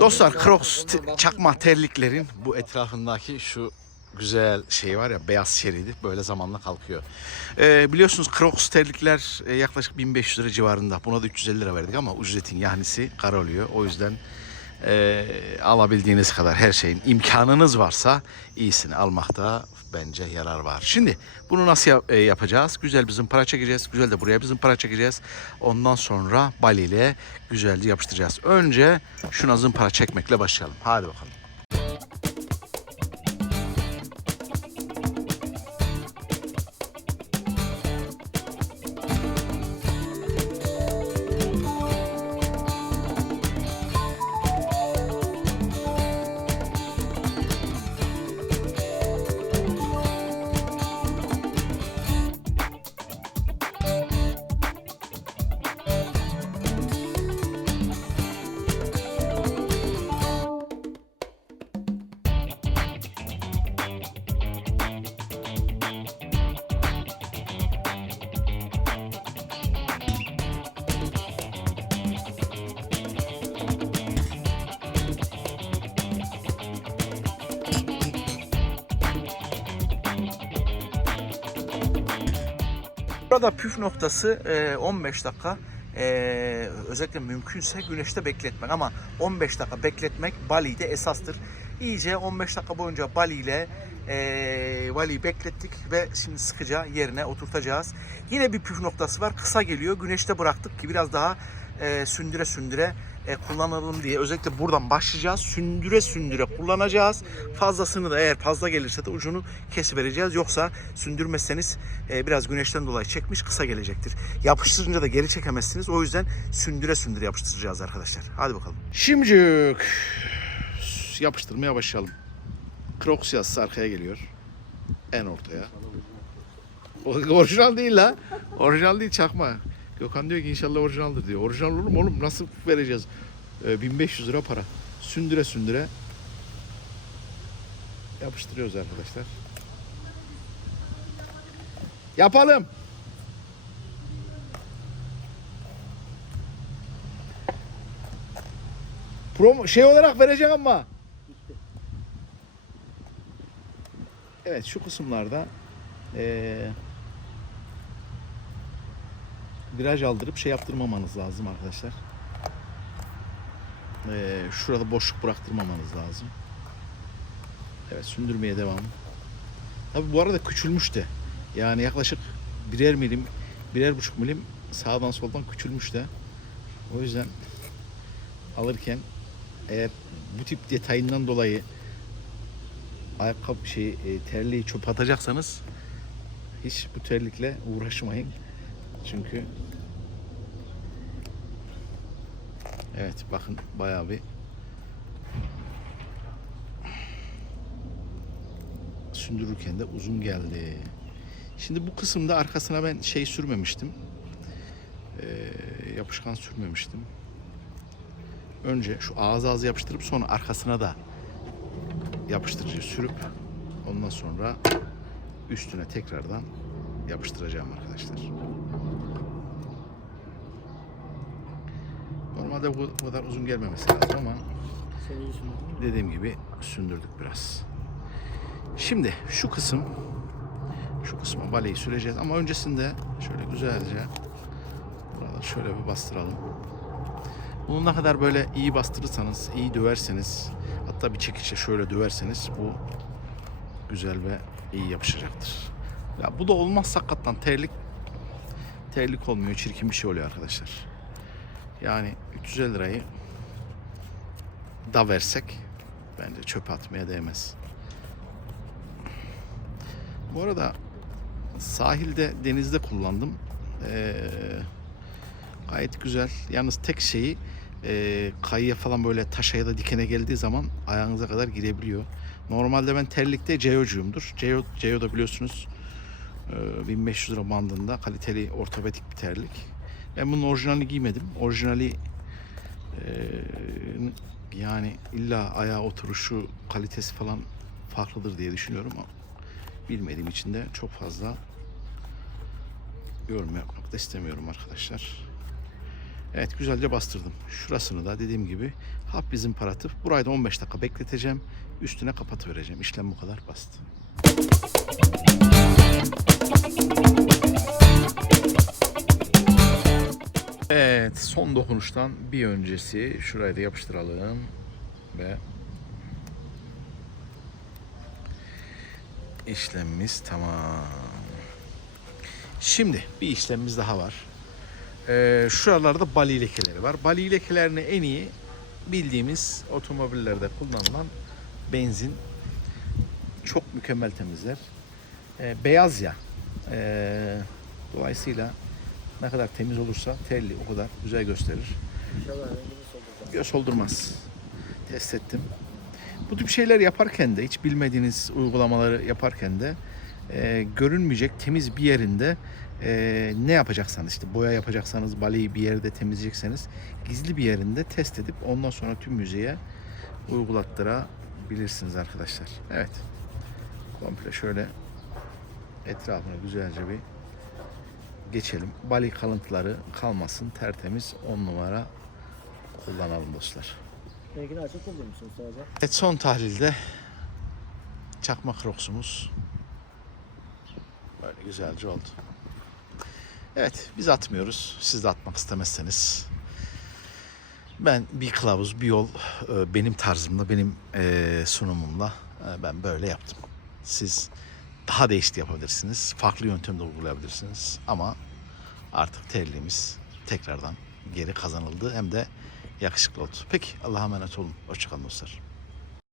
Dostlar Crocs çakma terliklerin bu etrafındaki şu güzel şey var ya beyaz şeridi böyle zamanla kalkıyor. Ee, biliyorsunuz Crocs terlikler e, yaklaşık 1500 lira civarında. Buna da 350 lira verdik ama ücretin yahnisi kara oluyor. O yüzden e, alabildiğiniz kadar her şeyin imkanınız varsa iyisini almakta bence yarar var. Şimdi bunu nasıl yap- e, yapacağız? Güzel bir zımpara çekeceğiz. Güzel de buraya bir zımpara çekeceğiz. Ondan sonra bal ile güzelce yapıştıracağız. Önce şuna zımpara çekmekle başlayalım. Hadi bakalım. Burada püf noktası e, 15 dakika e, özellikle mümkünse güneşte bekletmek ama 15 dakika bekletmek Bali'de esastır. İyice 15 dakika boyunca Bali ile e, Bali'yi beklettik ve şimdi sıkıca yerine oturtacağız. Yine bir püf noktası var. Kısa geliyor. Güneşte bıraktık ki biraz daha e, sündüre sündüre e, kullanalım diye. Özellikle buradan başlayacağız. Sündüre sündüre kullanacağız. Fazlasını da eğer fazla gelirse de ucunu kesivereceğiz. Yoksa sündürmezseniz e, biraz güneşten dolayı çekmiş kısa gelecektir. Yapıştırınca da geri çekemezsiniz. O yüzden sündüre sündüre yapıştıracağız arkadaşlar. Hadi bakalım. Şimdi yapıştırmaya başlayalım. Crocs arkaya geliyor. En ortaya. Orijinal değil la. Orijinal değil çakma. Gökhan diyor ki inşallah orijinaldir diyor. Orijinal olur mu oğlum? Nasıl vereceğiz? Ee, 1500 lira para. Sündüre sündüre yapıştırıyoruz arkadaşlar. Yapalım. Promo şey olarak vereceğim ama. Evet şu kısımlarda eee viraj aldırıp şey yaptırmamanız lazım arkadaşlar. Eee şurada boşluk bıraktırmamanız lazım. Evet sündürmeye devam. Tabi bu arada küçülmüş de. Yani yaklaşık birer milim, birer buçuk milim sağdan soldan küçülmüş de. O yüzden alırken eğer bu tip detayından dolayı ayakkabı şey e, terliği çöp atacaksanız hiç bu terlikle uğraşmayın. Çünkü Evet bakın bayağı bir sündürürken de uzun geldi. Şimdi bu kısımda arkasına ben şey sürmemiştim. Ee, yapışkan sürmemiştim. Önce şu ağız ağzı yapıştırıp sonra arkasına da yapıştırıcı sürüp ondan sonra üstüne tekrardan yapıştıracağım arkadaşlar. Normalde bu bu kadar uzun gelmemesi lazım ama dediğim gibi sündürdük biraz. Şimdi şu kısım şu kısma baleyi süreceğiz ama öncesinde şöyle güzelce burada şöyle bir bastıralım. Bunu ne kadar böyle iyi bastırırsanız, iyi döverseniz, hatta bir çekiçle şöyle döverseniz bu güzel ve iyi yapışacaktır. Ya bu da olmazsa hakikaten terlik terlik olmuyor, çirkin bir şey oluyor arkadaşlar. Yani 350 lirayı da versek bence çöpe atmaya değmez. Bu arada sahilde, denizde kullandım. Ee, gayet güzel. Yalnız tek şeyi e, kayıya falan böyle taşa ya da dikene geldiği zaman ayağınıza kadar girebiliyor. Normalde ben terlikte Ceo'cuyumdur. Ceo, Ceo da biliyorsunuz e, 1500 lira bandında kaliteli ortopedik bir terlik. Ben bunun orijinalini giymedim. Orijinali e, yani illa ayağa oturuşu kalitesi falan farklıdır diye düşünüyorum ama bilmediğim için de çok fazla yorum yapmak da istemiyorum arkadaşlar. Evet güzelce bastırdım. Şurasını da dediğim gibi hafif bir zımparatıp burayı da 15 dakika bekleteceğim. Üstüne kapatıvereceğim. İşlem bu kadar basit. Evet son dokunuştan bir öncesi şurayı da yapıştıralım ve işlemimiz tamam. Şimdi bir işlemimiz daha var. Ee, şuralarda bali lekeleri var. Bali lekelerini en iyi bildiğimiz otomobillerde kullanılan benzin çok mükemmel temizler. Ee, beyaz ya. Ee, dolayısıyla ne kadar temiz olursa telli o kadar güzel gösterir. İnşallah rengini soldurmaz. Test ettim. Bu tip şeyler yaparken de hiç bilmediğiniz uygulamaları yaparken de e, görünmeyecek temiz bir yerinde e, ne yapacaksanız işte boya yapacaksanız baleyi bir yerde temizleyecekseniz gizli bir yerinde test edip ondan sonra tüm müzeye uygulattırabilirsiniz arkadaşlar. Evet. Komple şöyle etrafına güzelce bir geçelim. Bali kalıntıları kalmasın. Tertemiz 10 numara kullanalım dostlar. Rengini açık buldurmuşsun sadece. Evet son tahlilde çakma kroksumuz böyle güzelce oldu. Evet biz atmıyoruz. Siz de atmak istemezseniz. Ben bir kılavuz, bir yol e, benim tarzımda, benim e, sunumumla e, ben böyle yaptım. Siz daha değişik yapabilirsiniz. Farklı yöntemde uygulayabilirsiniz. Ama artık terliğimiz tekrardan geri kazanıldı. Hem de yakışıklı oldu. Peki Allah'a emanet olun. Hoşçakalın dostlar.